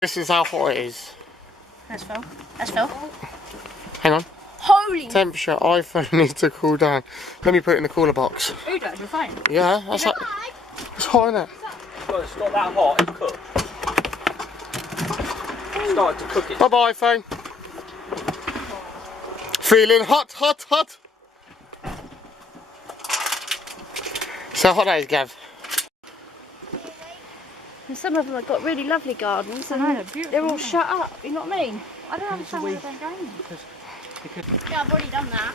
This is how hot it is. That's Phil. That's Phil. Hang on. Holy! Temperature, iPhone needs to cool down. Let me put it in the cooler box. Who does? Your phone? Yeah, that's like, it's hot, isn't it? Well, it's not that hot, it's cooked. It started to cook it. Bye bye, iPhone. Feeling hot, hot, hot. So hot days, Gav. And some of them have got really lovely gardens and they're all shut up, you know what I mean? I don't understand why they don't go in. Yeah, I've already done that.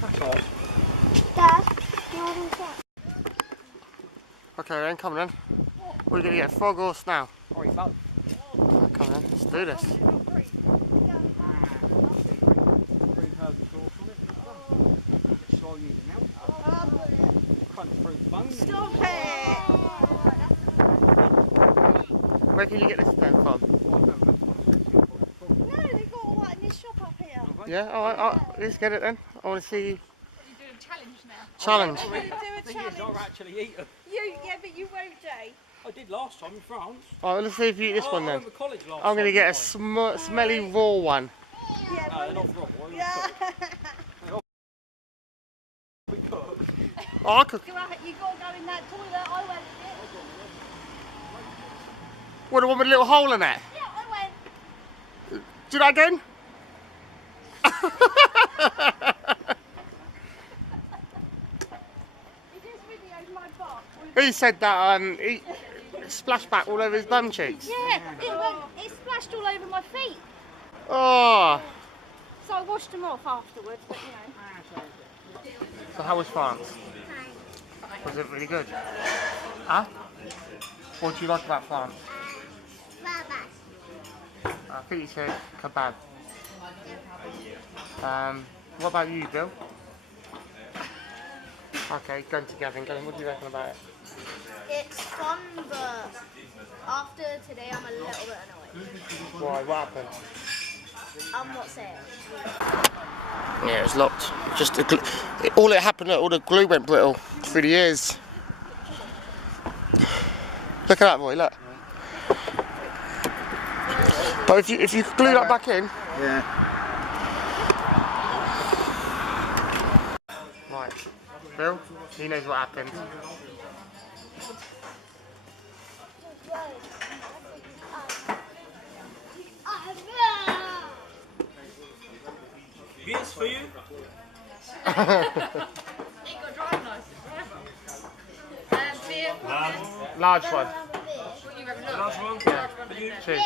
That's hot. Dad, you want to get? Okay then, come then. We're going to get frog or snail. Or you both. Come then, let's do this. Stop it! Where can you get this then from? No, they've got all that in this shop up here. Yeah, alright, let's get it then. I want to see you. You're doing a challenge now. Challenge. We're going to do a challenge. I've actually eaten. Yeah, but you won't, Jay. I did last time in France. Alright, let's see if you eat this one I then. went to college last I'm going to time, get a smelly raw one. Yeah, no, they're not raw. yeah. We cook. Oh, I could. You got to go in that toilet. I went in it. What, the one with a little hole in it? Yeah, I went. Do that again? He just videoed my butt. He said that he splashed back all over his bum cheeks. Yeah, it splashed all over my feet. Oh. So I washed them off afterwards, but you know. So how was France? Was it really good? Huh? What do you like about France? I think you said kebab. What about you, Bill? Okay, going to Gavin. Gavin, what do you reckon about it? It's fun, but after today I'm a little bit annoyed. Why? What happened? I'm not saying. Yeah, it was locked. Just all it happened, all the glue went brittle through the years. Look at that, boy. Look. But if you glue that back in. Yeah. Right, Bill. He knows what happened. Beers for you? Ain't got a driving licence, beer. Large one. What you reckon? Look. Last one? Yeah. For you? Cheers.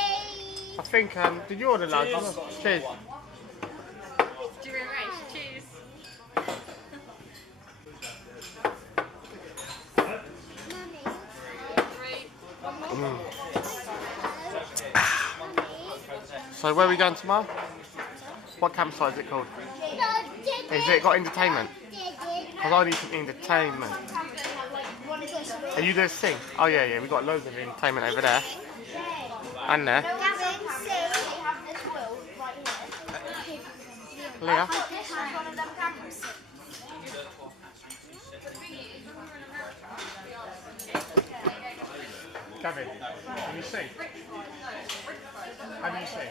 I think, did you order large one? Cheers. Do you race? Cheers. So where are we going tomorrow? What campsite is it called? Is it got entertainment? Because I need some entertainment. Are you going to sing? Oh yeah, we've got loads of entertainment over there. And there. Leah? Gavin, can you sing? How do you sing?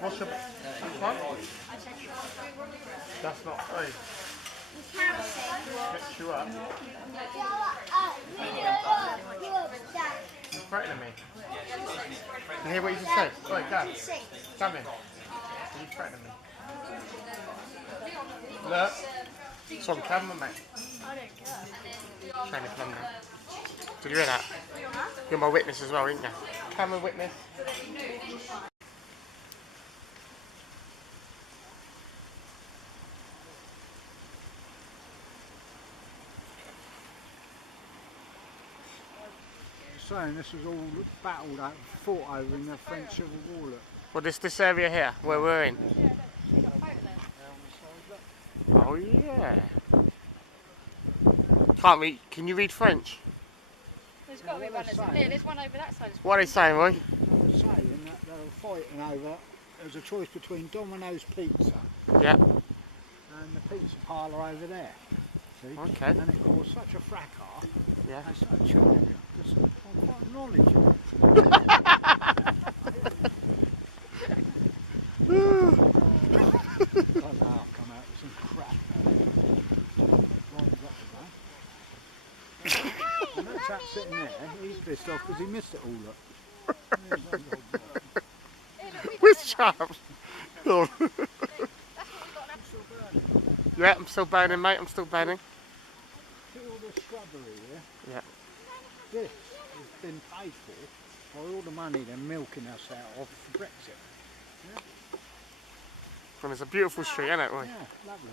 What's your... What? That's not free. Gets you up. You're threatening me. You hear what you just said? Wait, Gavin. Gavin. Are you threatening me? Look. It's on camera, mate. I don't care. Shane is London. Did you hear that? You're my witness as well, aren't you? Camera witness. Saying this was all battled out, fought over in the French Civil War. Well, this area here, where we're in. Oh yeah. Can't read. Can you read French? There's got to be one that's clear. There's one over that side. What are they saying, Roy? They're saying that they were fighting over, there's a choice between Domino's Pizza Yeah. and the pizza parlour over there. See? Okay. And it caused such a fracas. Yeah. I started shouting because I'm quite knowledgeable. I'll come out with some crap. And that chap sitting there, he's pissed off because he missed it all. Look. Which chap? Yeah, I'm still burning, mate. I'm still burning. See all this shrubbery here? Yeah. This has been paid for by all the money they're milking us out of for Brexit. Yeah, And it's a beautiful street, isn't it, Roy? yeah, lovely.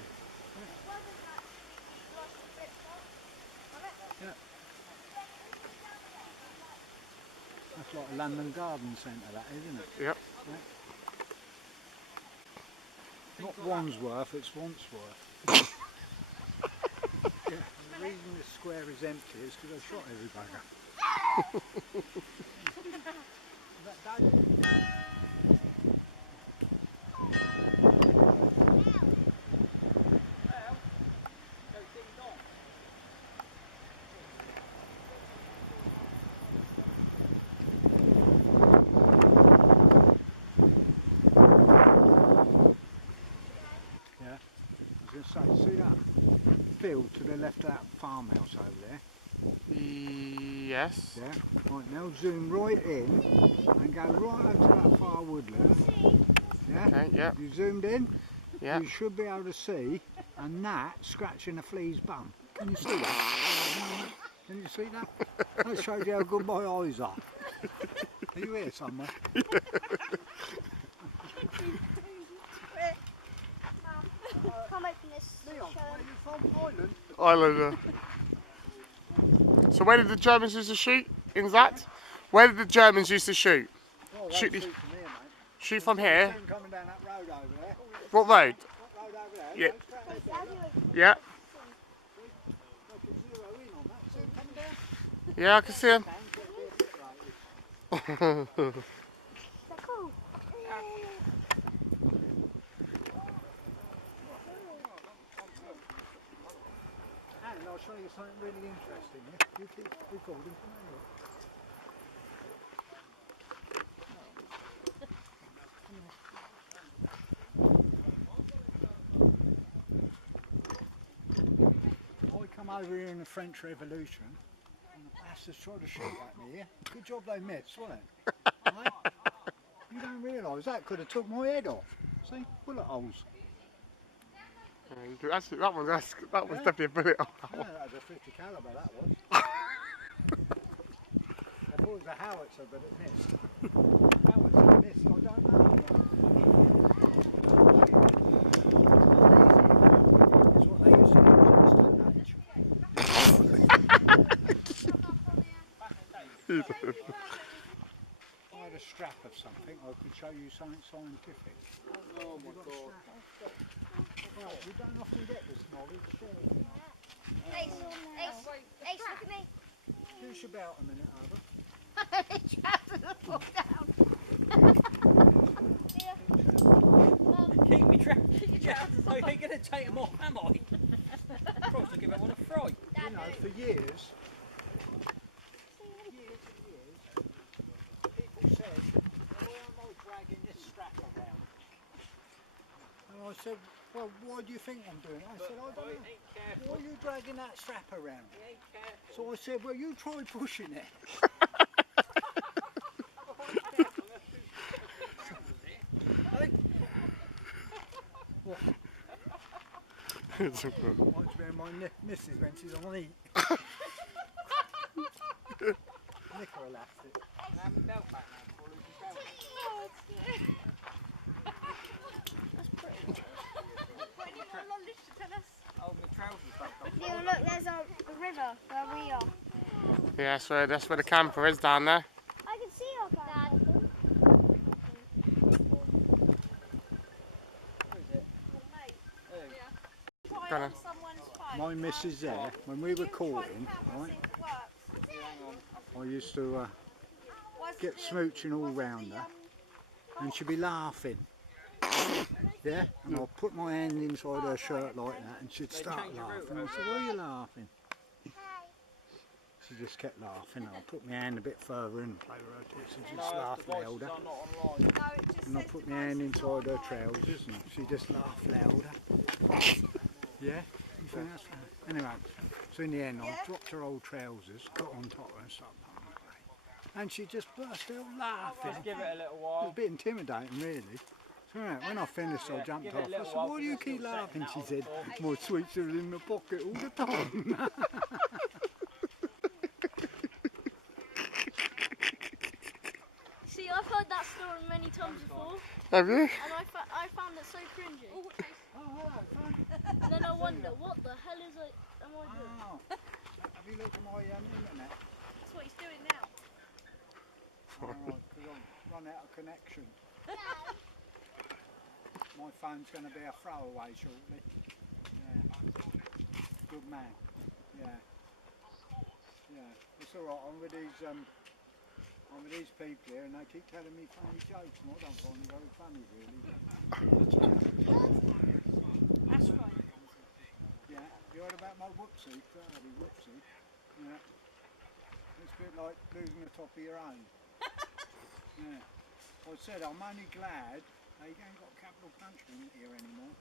Yeah. That's like a London garden centre, that is, isn't it? Yep. Not Wandsworth, it's Wandsworth. Yeah, the reason this square is empty is because they've shot every bugger. Yeah, I was going to say, see that field to the left of that farmhouse over there? Yes. Yeah, right, now zoom right in and go right over to that far woodland. Yeah, Okay, yeah. you zoomed in, Yeah. you should be able to see a gnat scratching a flea's bum. Can you see that? Can you see that? That shows you how good my eyes are. Are you here somewhere? Come open this Leon, show. where are you from? Ireland? Islander. So where did the Germans used to shoot? In that? Where did the Germans used to shoot? Oh, Shoot shoot these- from here, mate. Shoot from here? Soon coming down that road over there. What road? What road over there? Yeah. Go straight ahead there. Yeah. Look, it's 0 in on that. Soon coming down. Yeah, I can see him. They're cool. And I'll show you something really interesting. Yeah? You keep recording from there. I come over here in the French Revolution and the bastards tried to shoot at me here. Good job they missed, wasn't it? Right? You don't realise that could have took my head off. See, bullet holes. Actually, that was Yeah. definitely a bullet. Yeah, that was a 50 calibre, that was. I thought it was a howitzer, but it missed. Howitzer missed, I don't know. It's what they used to use in the Stone Age. If I had a strap of something, I could show you something scientific. Oh my God. Well, we don't often get this knowledge, do we? Ace, Ace, look at me. You should be out a minute, Ava. Fall down. Keep me trapped. I ain't going to take them off, am I? Christ, I'll give everyone a fright. You know, for years, people said, why am I dragging this strap around? And I said, well, why do you think I'm doing it? I said, I don't know. Why are you dragging that strap around? So I said, well, you try pushing it. Hey? What? Reminds me of my missus when she's on eat. Nicker elastic. Oh, my trousers back up. Neil, look, there's a river where we are. Yeah, that's where the camper is down there. I can see our Dad. Go on then. My missus there, when we were courting, right, I used to get smooching all round her, and she'd be laughing. Yeah, and I'll put my hand inside her shirt like that and she'd start laughing. I said, why are you laughing? She just kept laughing. I'll put my hand a bit further in and play with her tits and she'd just laugh louder. And I'll put my hand inside her trousers and she just laugh louder. Yeah, you think that's funny? Anyway, so in the end I dropped her old trousers, got on top of her and started pumping away. And she just burst out laughing. Just give it a little It while. was a bit intimidating really. So when I finished I jumped off. I said, why do you keep laughing? She said, my sweets are in the pocket all the time. See, I've heard that story many times before, Have you? and I found it so cringy. Oh, hello, son. And then I wonder, what the hell am I doing? Oh, have you looked at my internet? That's what he's doing now. Because I've run out of connection. My phone's going to be a throwaway shortly. Yeah. Good man. Yeah. Yeah. It's alright, I'm with these people here and they keep telling me funny jokes and I don't find them very funny really. That's right. Yeah. You heard about my whoopsie? Bloody whoopsie. Yeah. It's a bit like losing the top of your own. Yeah. I said I'm only glad they ain't got capital punishment here anymore.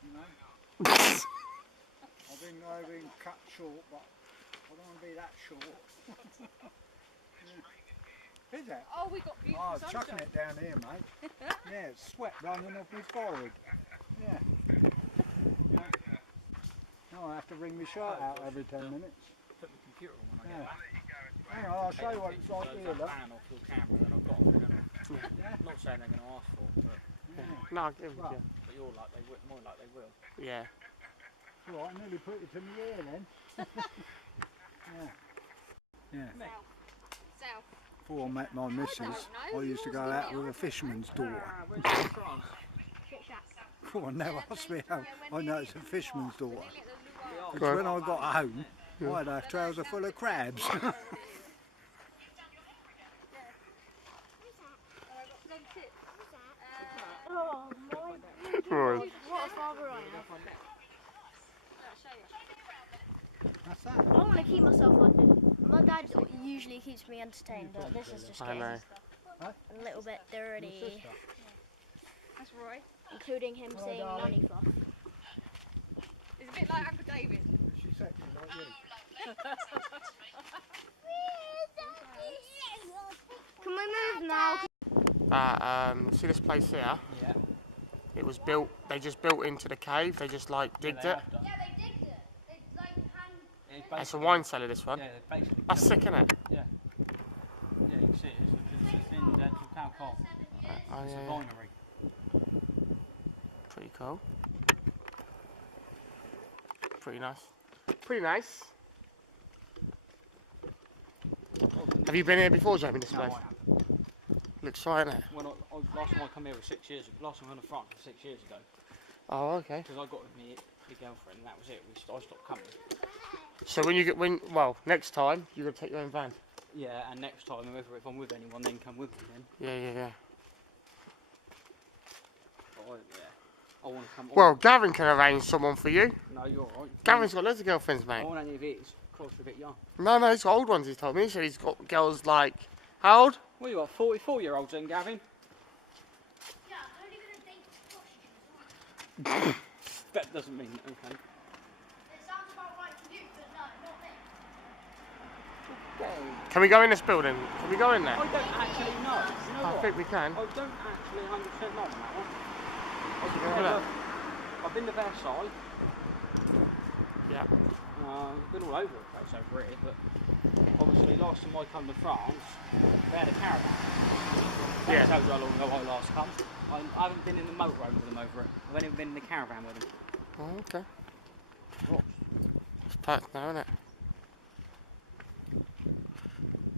You know? I've been cut short, but I don't want to be that short. Yeah. Is it? Oh, we got Oh, beautiful I was chucking sunshine. it down here, mate. Yeah, it's sweat running off my forehead. Yeah. No, I have to wring my shirt out every 10 minutes. Put the computer on when I Yeah. get back. Hang on, I'll show you what it's like here, That look. fan off your camera and I've got it. Yeah. I'm not saying they're going to ask for it, but No, I'll give it to you. you're like they will, more like they will. Yeah. Well, I nearly put it to my ear then. Yeah. Yeah. South. Before I met my missus, I used to go out with a fisherman's daughter. Where's your France? Oh, now ask me how I know it's a fisherman's daughter. Go Because on. when I got home, I had a trouser full of crabs. Oh my Right. what a father I am. That's that. I want to keep myself under. My dad usually keeps me entertained, but this is just I getting know. Huh? a little bit dirty, That's Roy. including him saying darling. nanny fluff. It's a bit like Uncle David. She's sexy like you. Can we move now? See this place here? Yeah. It was built, they just built into the cave, they just like digged it. Yeah, they digged it. They like hand. It's a wine cellar, this one. Yeah, basically. That's sick, isn't it? Yeah. Yeah, you can see it. It's in the actual cow coal. Oh, It's yeah, a yeah. vinery. Pretty cool. Pretty nice. Pretty nice. Have you been here before, Jamie, this No, place? I haven't. Looks right, innit? When last time I come here was 6 years ago. Last time I went to France was 6 years ago. Oh, okay. Because I got with me the girlfriend and that was it. I stopped coming. So well, next time, you're going to take your own van? Yeah, and next time, if I'm with anyone, then come with me then. Yeah. But I want to come. Well, Gavin can arrange someone for you. No, you're alright. Gavin's got loads of girlfriends, I mate. want any of his. Cross a bit young. No, he's got old ones, he's told me. So he's got girls like, how old? What you got, 44-year-olds then, Gavin? Yeah, I'm only gonna date prostitutes. That doesn't mean, okay. It sounds about right to you, but no, not me. Can we go in this building? Can we go in there? I don't actually know. You know I what? think we can. I don't actually 100% know on that one. Have a look. I've been to Versailles. Yeah. I've been all over the place over here, but obviously last time I come to France, they had a caravan. That Yeah. tells you how long ago I last come. I haven't been in the motorhome with them over it. I've only been in the caravan with them. Oh, okay. What? It's packed now, isn't it?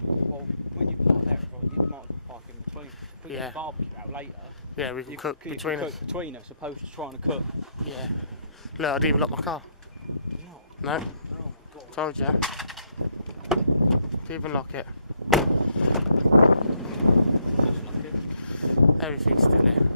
Well, when you park there, well, you might as well park in between. If we Yeah. get a barbecue out later, Yeah, we can you cook you between can us. cook between us, opposed to trying to cook. Yeah. Look, I didn't even lock my car. No. No, Oh my god. told ya. Didn't even lock it. That's not good. Everything's still here.